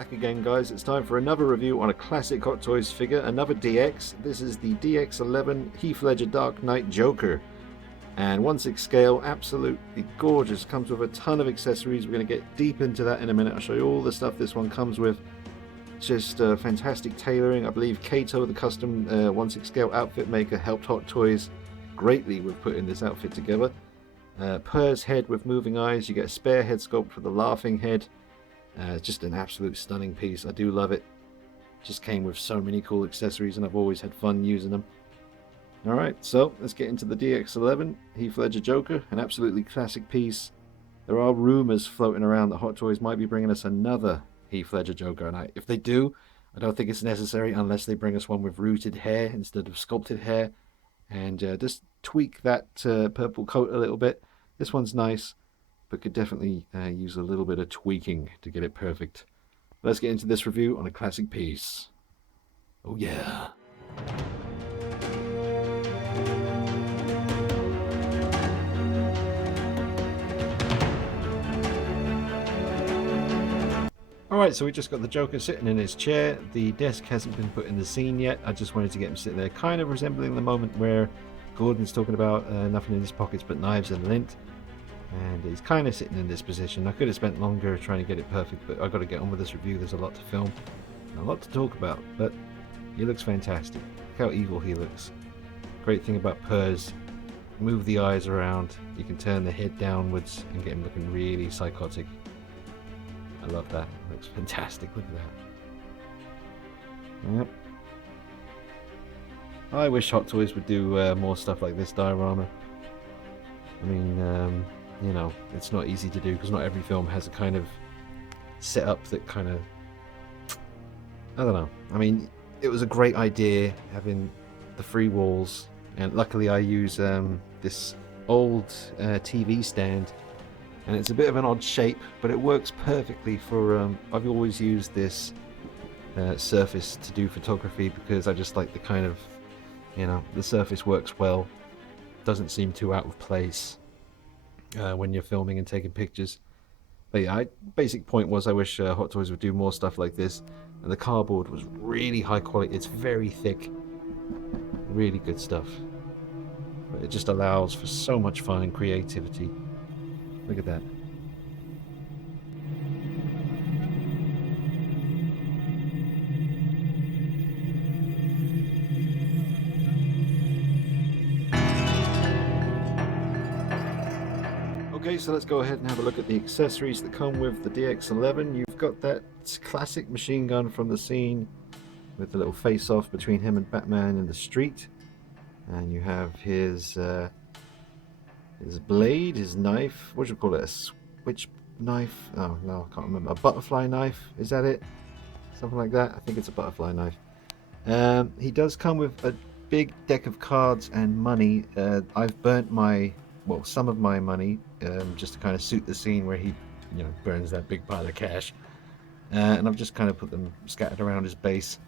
Back again, guys. It's time for another review on a classic Hot Toys figure, another DX. This is the DX11 Heath Ledger Dark Knight Joker. And 1/6 scale, absolutely gorgeous. Comes with a ton of accessories. We're going to get deep into that in a minute. I'll show you all the stuff this one comes with. Just fantastic tailoring. I believe Kato, the custom 1/6 scale outfit maker, helped Hot Toys greatly with putting this outfit together. Purr's head with moving eyes. You get a spare head sculpt for the laughing head. Just an absolute stunning piece. I do love it. Just came with so many cool accessories and I've always had fun using them. Alright, so let's get into the DX11 Heath Ledger Joker. An absolutely classic piece. There are rumors floating around that Hot Toys might be bringing us another Heath Ledger Joker, and if they do, I don't think it's necessary unless they bring us one with rooted hair instead of sculpted hair, and just tweak that purple coat a little bit. This one's nice, but could definitely use a little bit of tweaking to get it perfect. Let's get into this review on a classic piece. Oh yeah. Alright, so we just got the Joker sitting in his chair. The desk hasn't been put in the scene yet. I just wanted to get him sitting there, kind of resembling the moment where Gordon's talking about nothing in his pockets but knives and lint. And he's kind of sitting in this position. I could have spent longer trying to get it perfect, but I've got to get on with this review. There's a lot to film and a lot to talk about, but he looks fantastic. Look how evil he looks. Great thing about Purr's, move the eyes around, you can turn the head downwards and get him looking really psychotic. I love that. It looks fantastic. Look at that. Yep. I wish Hot Toys would do more stuff like this diorama. I mean, you know, it's not easy to do because not every film has a kind of setup that kind of, I don't know. I mean, it was a great idea having the free walls, and luckily I use this old TV stand, and it's a bit of an odd shape, but it works perfectly for, I've always used this surface to do photography because I just like the kind of, you know, the surface works well, doesn't seem too out of place when you're filming and taking pictures. But yeah, basic point was I wish Hot Toys would do more stuff like this. And the cardboard was really high quality. It's very thick, really good stuff. But it just allows for so much fun and creativity. Look at that. Okay, so let's go ahead and have a look at the accessories that come with the DX11. You've got that classic machine gun from the scene with the little face-off between him and Batman in the street. And you have his blade, his knife. What do you call it? A switch knife? Oh, no, I can't remember. A butterfly knife? Is that it? Something like that? I think it's a butterfly knife. He does come with a big deck of cards and money. I've burnt some of my money just to kind of suit the scene where he, you know, burns that big pile of cash, and I've just kind of put them scattered around his base.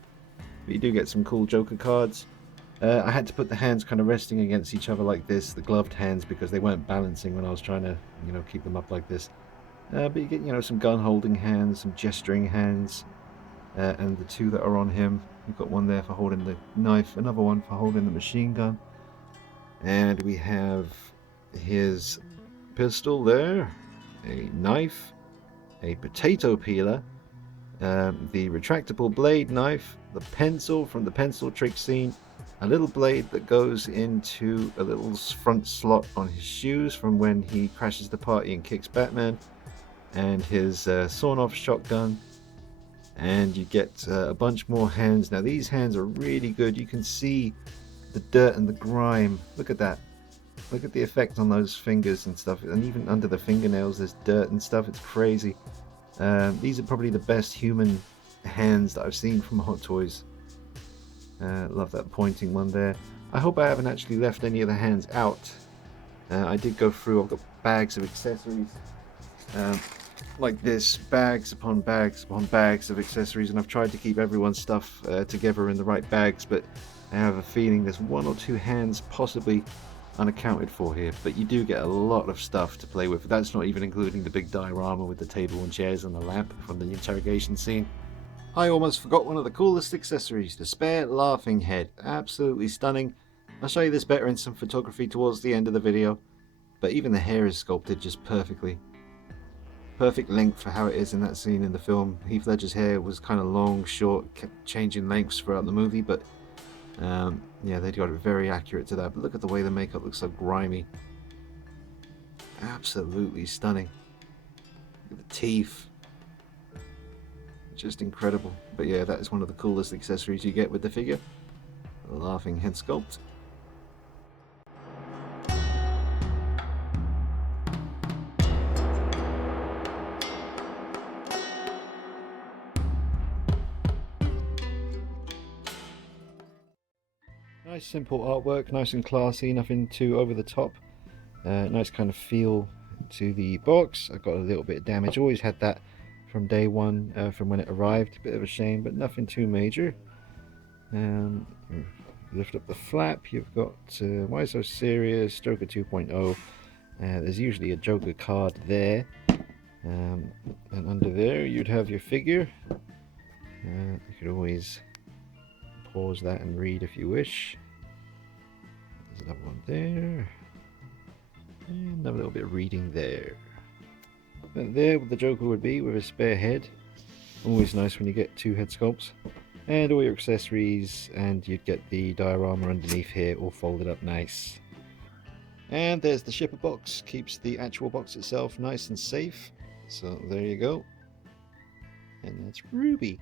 But you do get some cool Joker cards. I had to put the hands kind of resting against each other like this, the gloved hands, because they weren't balancing when I was trying to, you know, keep them up like this. But you get, you know, some gun holding hands, some gesturing hands, and the two that are on him. You've got one there for holding the knife, another one for holding the machine gun, and we have his pistol there, a knife, a potato peeler, the retractable blade knife, the pencil from the pencil trick scene, a little blade that goes into a little front slot on his shoes from when he crashes the party and kicks Batman, and his sawn-off shotgun. And you get a bunch more hands. Now these hands are really good. You can see the dirt and the grime. Look at that. Look at the effect on those fingers and stuff, and even under the fingernails there's dirt and stuff. It's crazy. These are probably the best human hands that I've seen from Hot Toys. Love that pointing one there. I hope I haven't actually left any of the hands out. I did go through. I've got bags of accessories like this, bags upon bags upon bags of accessories, and I've tried to keep everyone's stuff together in the right bags, but I have a feeling there's one or two hands possibly unaccounted for here, but you do get a lot of stuff to play with. That's not even including the big diorama with the table and chairs and the lamp from the interrogation scene. I almost forgot one of the coolest accessories, the spare laughing head. Absolutely stunning. I'll show you this better in some photography towards the end of the video, but even the hair is sculpted just perfectly. Perfect length for how it is in that scene in the film. Heath Ledger's hair was kind of long, short, kept changing lengths throughout the movie, but yeah, they got it very accurate to that. But look at the way the makeup looks so grimy. Absolutely stunning. Look at the teeth. Just incredible. But yeah, that is one of the coolest accessories you get with the figure. The laughing head sculpt. Nice simple artwork, nice and classy, nothing too over the top. Nice kind of feel to the box. I got a little bit of damage, always had that from day one, from when it arrived. A bit of a shame, but nothing too major. Lift up the flap, you've got Why So Serious, Joker 2.0. There's usually a Joker card there. And under there you'd have your figure. You could always pause that and read if you wish. There's another one there. And another little bit of reading there. And there the Joker would be with a spare head. Always nice when you get two head sculpts. And all your accessories, and you'd get the diorama underneath here all folded up nice. And there's the shipper box. Keeps the actual box itself nice and safe. So there you go. And that's Ruby.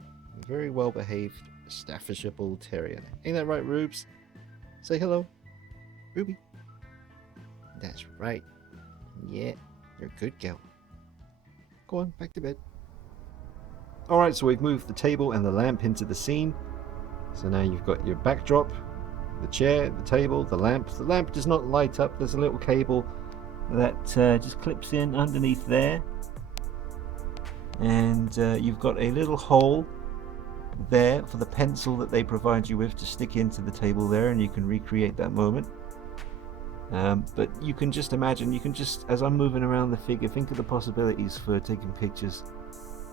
A very well behaved Staffordshire Bull Terrier. Ain't that right, Rubes? Say hello. Ruby. That's right. Yeah, you're a good girl. Go on, back to bed. Alright, so we've moved the table and the lamp into the scene. So now you've got your backdrop, the chair, the table, the lamp. The lamp does not light up. There's a little cable that just clips in underneath there. And you've got a little hole there for the pencil that they provide you with to stick into the table there, and you can recreate that moment. But you can just imagine, as I'm moving around the figure, think of the possibilities for taking pictures.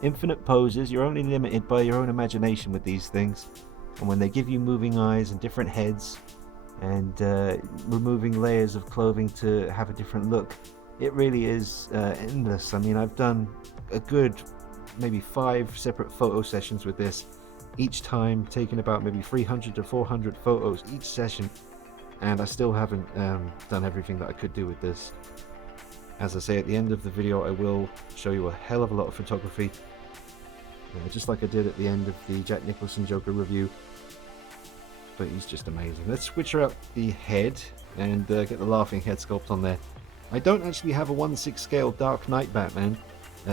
Infinite poses. You're only limited by your own imagination with these things, and when they give you moving eyes and different heads and removing layers of clothing to have a different look, it really is endless. I mean, I've done a good maybe 5 separate photo sessions with this, each time taking about maybe 300 to 400 photos each session, and I still haven't done everything that I could do with this. As I say, at the end of the video I will show you a hell of a lot of photography, just like I did at the end of the Jack Nicholson Joker review. But he's just amazing. Let's switch out the head and get the laughing head sculpt on there. I don't actually have a 1/6 scale Dark Knight Batman,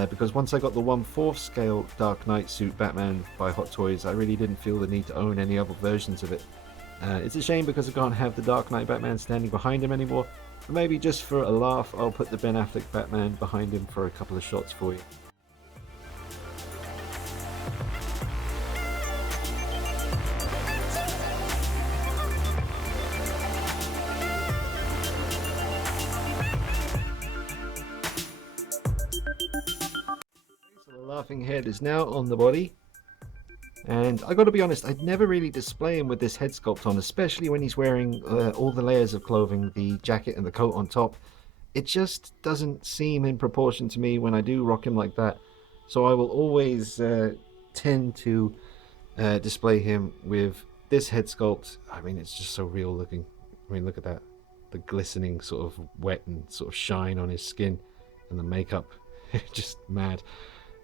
because once I got the 1/4 scale Dark Knight suit Batman by Hot Toys, I really didn't feel the need to own any other versions of it. It's a shame because I can't have the Dark Knight Batman standing behind him anymore. But maybe just for a laugh, I'll put the Ben Affleck Batman behind him for a couple of shots for you. So the laughing head is now on the body. And I got to be honest, I'd never really display him with this head sculpt on, especially when he's wearing all the layers of clothing, the jacket and the coat on top. It just doesn't seem in proportion to me when I do rock him like that. So I will always tend to display him with this head sculpt. I mean, it's just so real looking. I mean, look at that. The glistening sort of wet and sort of shine on his skin and the makeup. Just mad.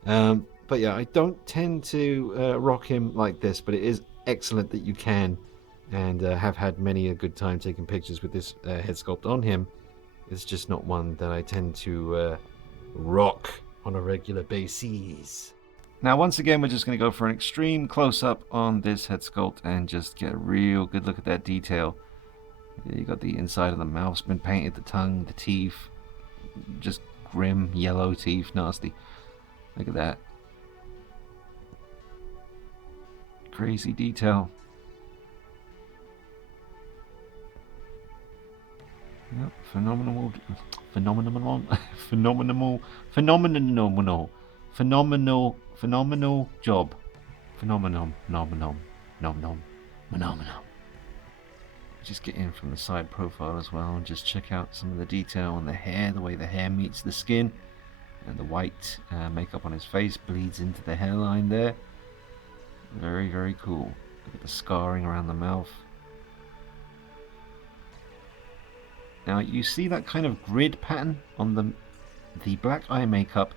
But yeah, I don't tend to rock him like this, but it is excellent that you can, and have had many a good time taking pictures with this head sculpt on him. It's just not one that I tend to rock on a regular basis. Now, once again, we're just going to go for an extreme close-up on this head sculpt and just get a real good look at that detail. You got the inside of the mouth's been painted, the tongue, the teeth, just grim yellow teeth, nasty. Look at that. Crazy detail. Yep, phenomenal. phenomenal job. Phenomenal. Just get in from the side profile as well and just check out some of the detail on the hair, the way the hair meets the skin, and the white makeup on his face bleeds into the hairline there. Very cool. Look at the scarring around the mouth. Now you see that kind of grid pattern on the black eye makeup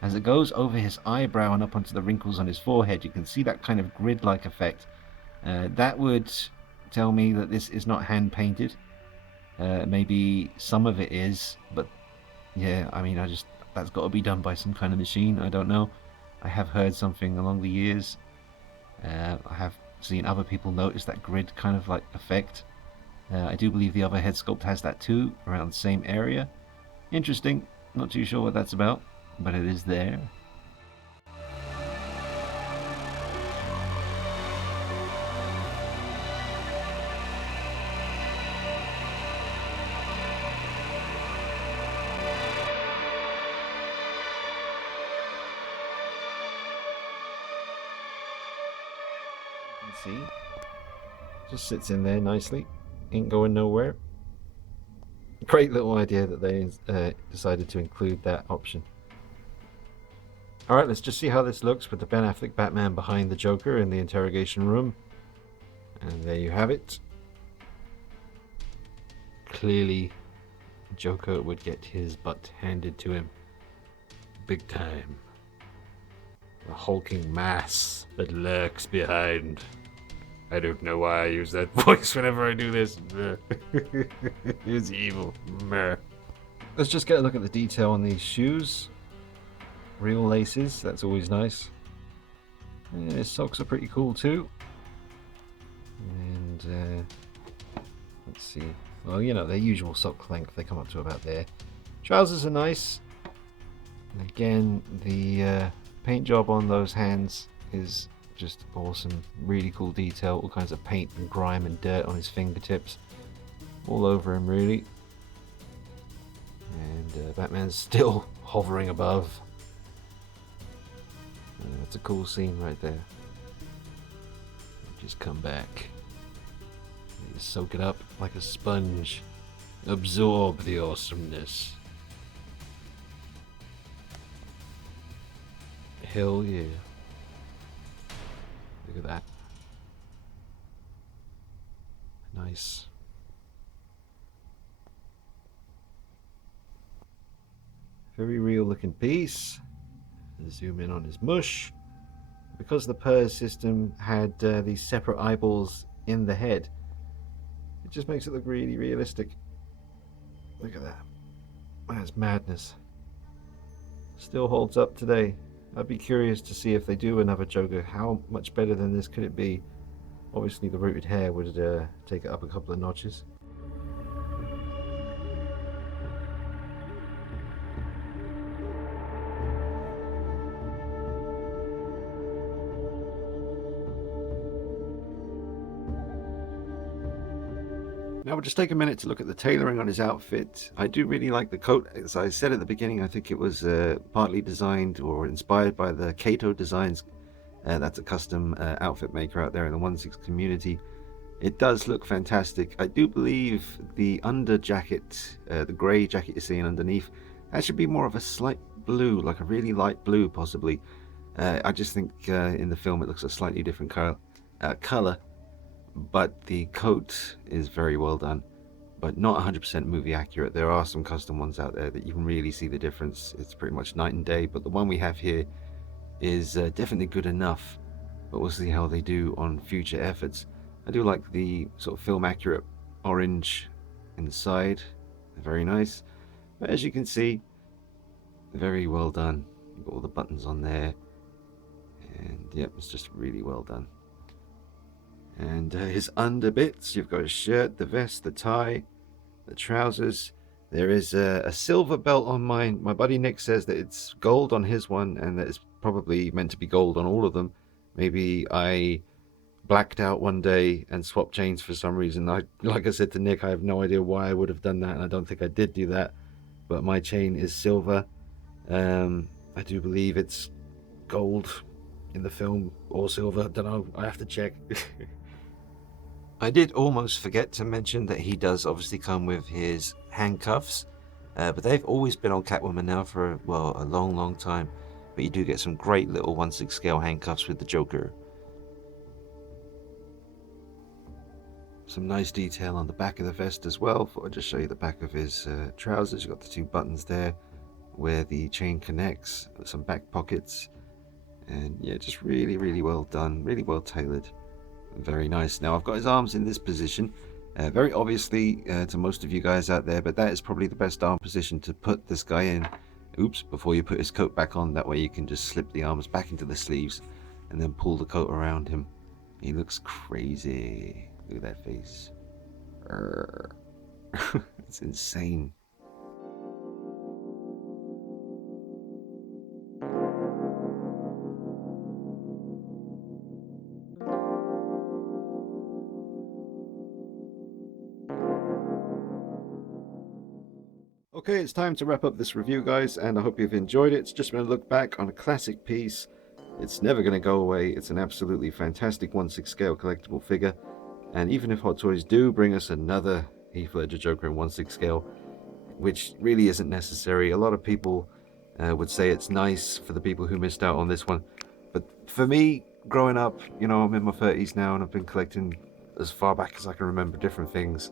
as it goes over his eyebrow and up onto the wrinkles on his forehead. You can see that kind of grid-like effect. That would tell me that this is not hand painted. Maybe some of it is, but yeah, I mean, that's got to be done by some kind of machine. I don't know. I have heard something along the years. I have seen other people notice that grid kind of like effect. I do believe the other head sculpt has that too, around the same area. Interesting. Not too sure what that's about, but it is there. You can see, just sits in there nicely, ain't going nowhere. Great little idea that they decided to include that option. Alright, let's just see how this looks with the Ben Affleck Batman behind the Joker in the interrogation room. And there you have it. Clearly, Joker would get his butt handed to him. Big time. The hulking mass that lurks behind. I don't know why I use that voice whenever I do this. It's evil. Let's just get a look at the detail on these shoes. Real laces, that's always nice. Yeah, his socks are pretty cool too. And let's see. Well, you know, their usual sock length, they come up to about there. Trousers are nice. And again, the paint job on those hands is just awesome. Really cool detail. All kinds of paint and grime and dirt on his fingertips. All over him, really. And Batman's still hovering above. That's a cool scene right there. Just come back. You soak it up like a sponge. Absorb the awesomeness. Hell yeah. Look at that. Nice. Very real looking piece. Zoom in on his mush. Because the PERS system had these separate eyeballs in the head, it just makes it look really realistic. Look at that. That's madness. Still holds up today. I'd be curious to see if they do another Joker. How much better than this could it be? Obviously the rooted hair would take it up a couple of notches. Now we'll just take a minute to look at the tailoring on his outfit. I do really like the coat. As I said at the beginning, I think it was partly designed or inspired by the Kato Designs. That's a custom outfit maker out there in the 1/6 community. It does look fantastic. I do believe the under jacket, the grey jacket you're seeing underneath, that should be more of a slight blue, like a really light blue possibly. I just think in the film it looks a slightly different color. But the coat is very well done, but not 100% movie accurate. There are some custom ones out there that you can really see the difference. It's pretty much night and day, but the one we have here is definitely good enough, but we'll see how they do on future efforts. I do like the sort of film accurate orange inside. Very nice. But as you can see, very well done. You've got all the buttons on there, and yep, it's just really well done. And his underbits, you've got his shirt, the vest, the tie, the trousers. There is a silver belt on mine. My buddy Nick says that it's gold on his one and that it's probably meant to be gold on all of them. Maybe I blacked out one day and swapped chains for some reason. Like I said to Nick, I have no idea why I would have done that, and I don't think I did do that. But my chain is silver. I do believe it's gold in the film or silver. Don't know. I have to check. I did almost forget to mention that he does obviously come with his handcuffs, but they've always been on Catwoman now for, well, a long time. But you do get some great little 1/6 scale handcuffs with the Joker. Some nice detail on the back of the vest as well. Thought I'd just show you the back of his trousers. You've got the 2 buttons there where the chain connects, some back pockets, and yeah, just really well done, really well tailored. Very nice. Now I've got his arms in this position, very obviously to most of you guys out there, but that is probably the best arm position to put this guy in. Oops, before you put his coat back on, that way you can just slip the arms back into the sleeves and then pull the coat around him. He looks crazy. Look at that face. It's insane. Okay, it's time to wrap up this review, guys, and I hope you've enjoyed it. It's just been a look back on a classic piece. It's never going to go away. It's an absolutely fantastic 1/6 scale collectible figure, and even if Hot Toys do bring us another Heath Ledger Joker in 1/6 scale, which really isn't necessary, a lot of people would say it's nice for the people who missed out on this one. But for me, growing up, you know, I'm in my 30s now, and I've been collecting as far back as I can remember different things.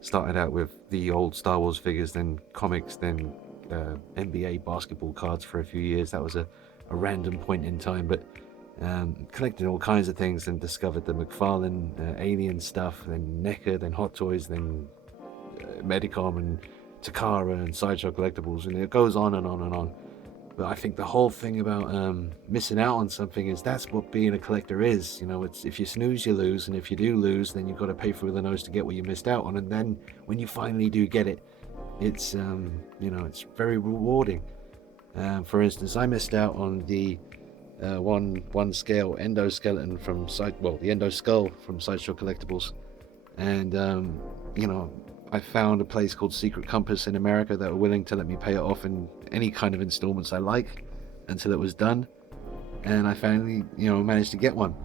Started out with the old Star Wars figures, then comics, then NBA basketball cards for a few years. That was a random point in time, but collected all kinds of things and discovered the McFarlane Alien stuff, then NECA, then Hot Toys, then Medicom and Takara and Sideshow Collectibles, and it goes on and on and on. But I think the whole thing about missing out on something is that's what being a collector is. You know, it's if you snooze, you lose, and if you do lose, then you've got to pay through the nose to get what you missed out on. And then when you finally do get it, it's you know, it's very rewarding. For instance, I missed out on the one scale endoskeleton from the endo skull from Sideshow Collectibles, and you know, I found a place called Secret Compass in America that were willing to let me pay it off in any kind of installments I like until it was done, and I finally, you know, managed to get one.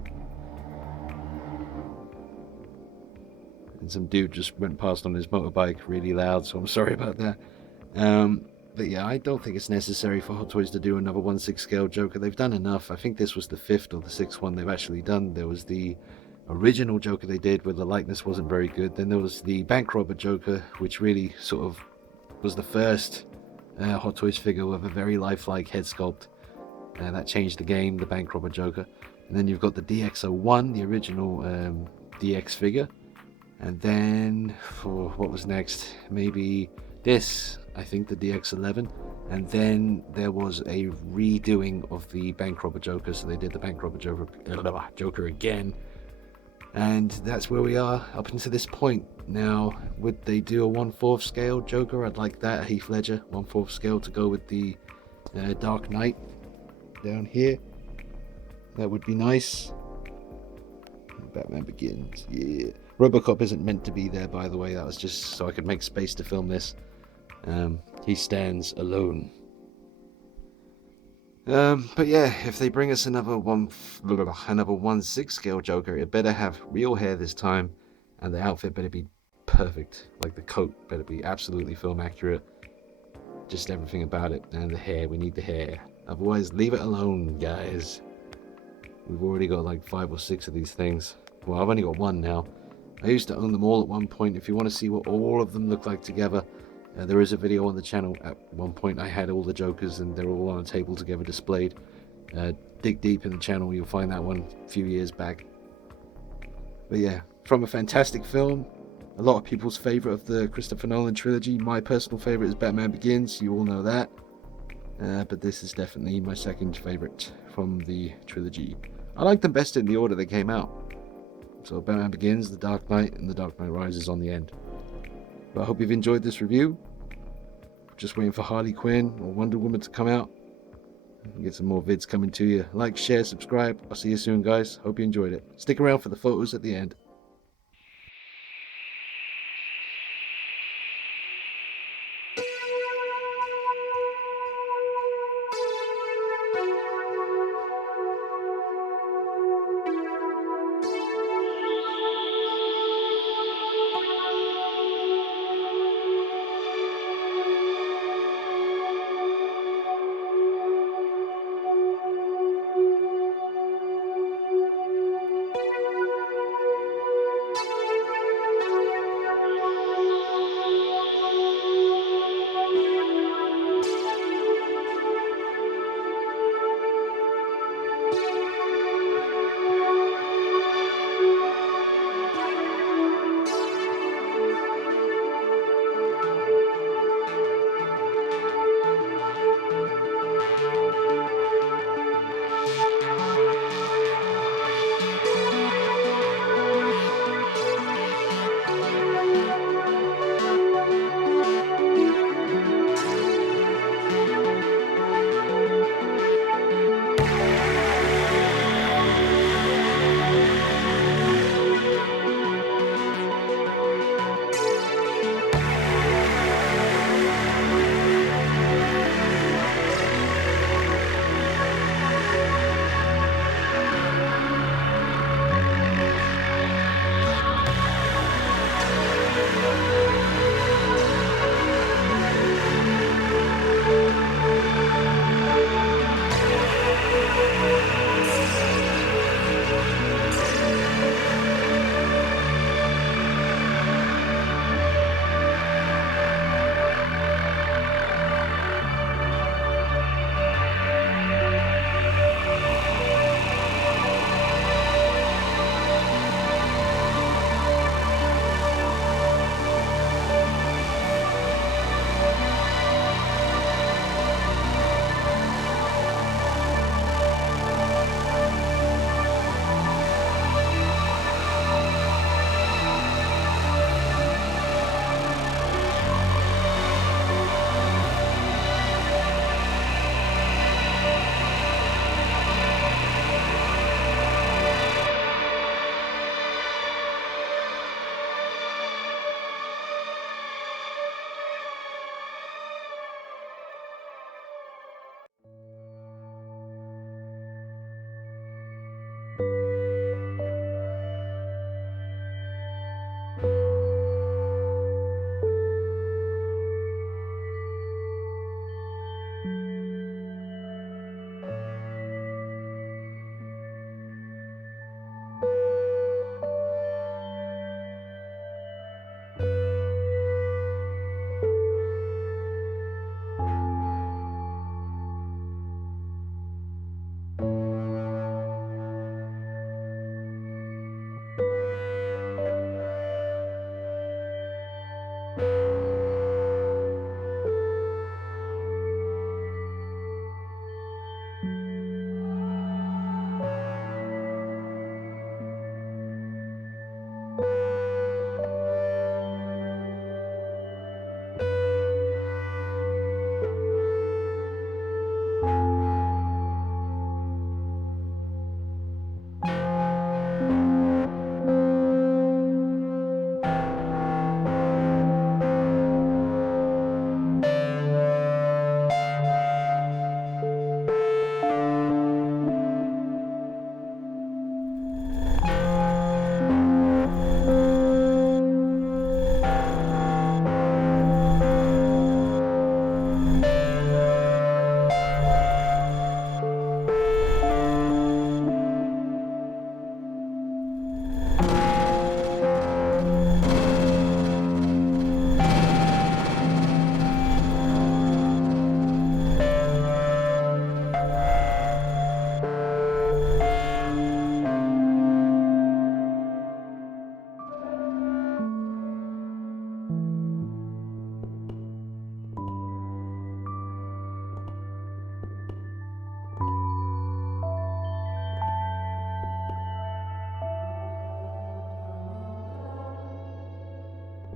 And some dude just went past on his motorbike really loud, so I'm sorry about that. But yeah, I don't think it's necessary for Hot Toys to do another 1/6 scale Joker. They've done enough. I think this was the 5th or the 6th one they've actually done. There was the original Joker they did where the likeness wasn't very good. Then there was the bank robber Joker, which really sort of was the first Hot Toys figure with a very lifelike head sculpt. That changed the game, the bank robber Joker. And then you've got the DX11, the original DX figure. And then, what was next? Maybe this, I think, the DX11. And then there was a redoing of the bank robber Joker, so they did the bank robber Joker again. And that's where we are up until this point. Now, would they do a 1/4 scale Joker? I'd like that, Heath Ledger 1/4 scale to go with the Dark Knight down here. That would be nice. Batman Begins, yeah. Robocop isn't meant to be there, by the way. That was just so I could make space to film this. He stands alone. But yeah, if they bring us another 1/6 scale Joker, it better have real hair this time, and the outfit better be perfect. Like the coat better be absolutely film accurate. Just everything about it, and the hair. We need the hair. Otherwise, leave it alone, guys. We've already got like 5 or 6 of these things. Well, I've only got one now. I used to own them all at one point. If you want to see what all of them look like together, there is a video on the channel. At one point I had all the Jokers and they're all on a table together displayed. Dig deep in the channel, you'll find that one a few years back. But yeah, from a fantastic film, a lot of people's favourite of the Christopher Nolan trilogy. My personal favourite is Batman Begins, you all know that. But this is definitely my second favourite from the trilogy. I like them best in the order they came out. So Batman Begins, The Dark Knight, and The Dark Knight Rises on the end. But I hope you've enjoyed this review. Just waiting for Harley Quinn or Wonder Woman to come out. Get some more vids coming to you. Like, share, subscribe. I'll see you soon, guys. Hope you enjoyed it. Stick around for the photos at the end.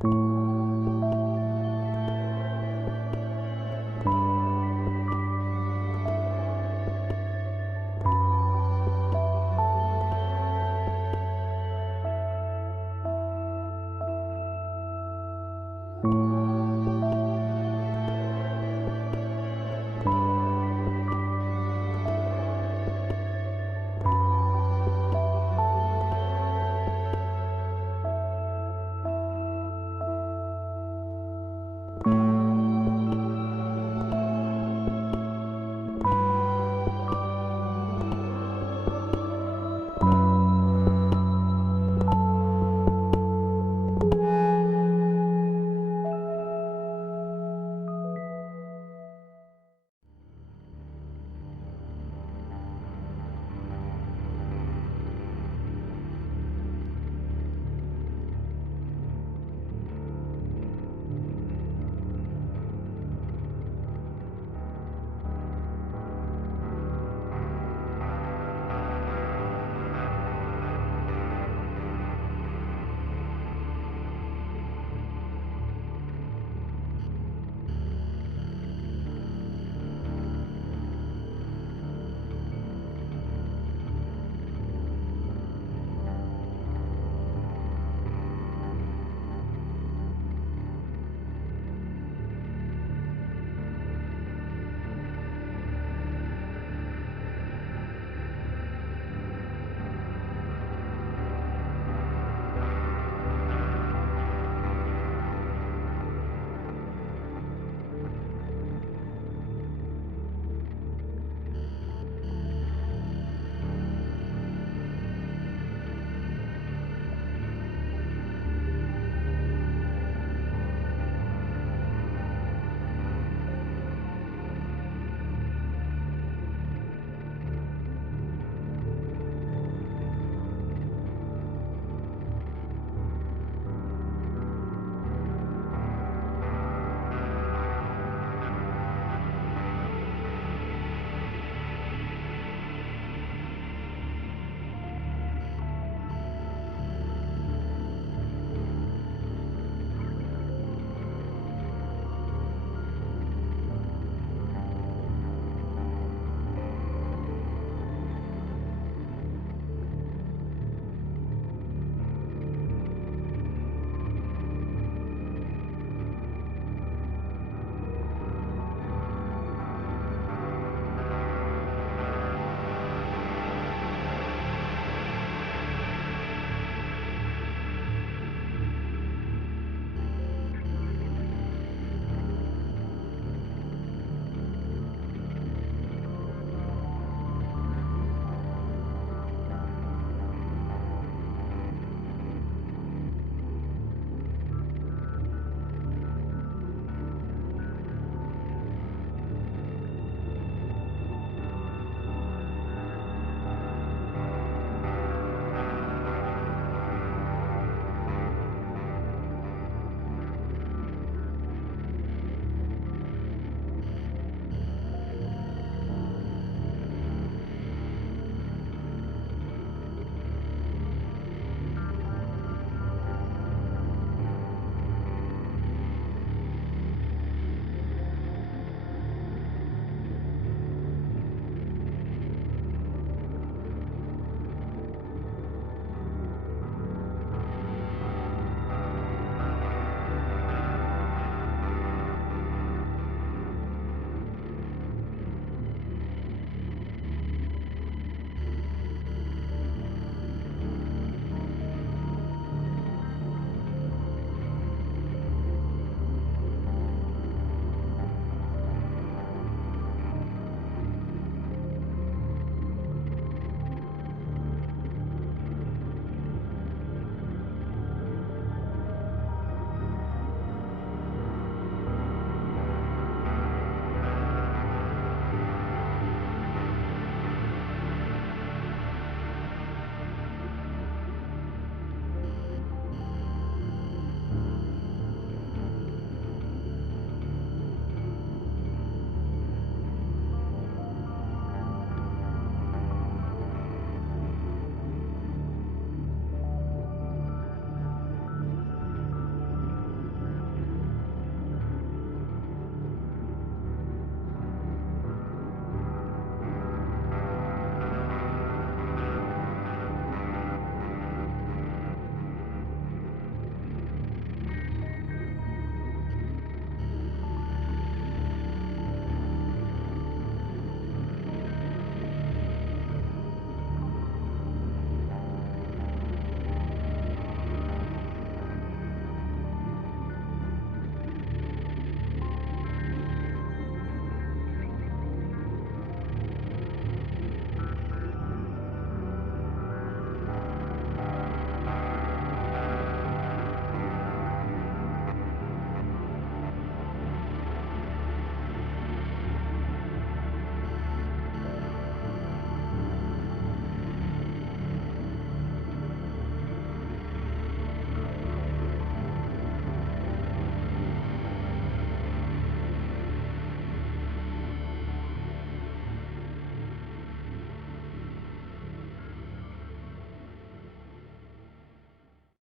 you.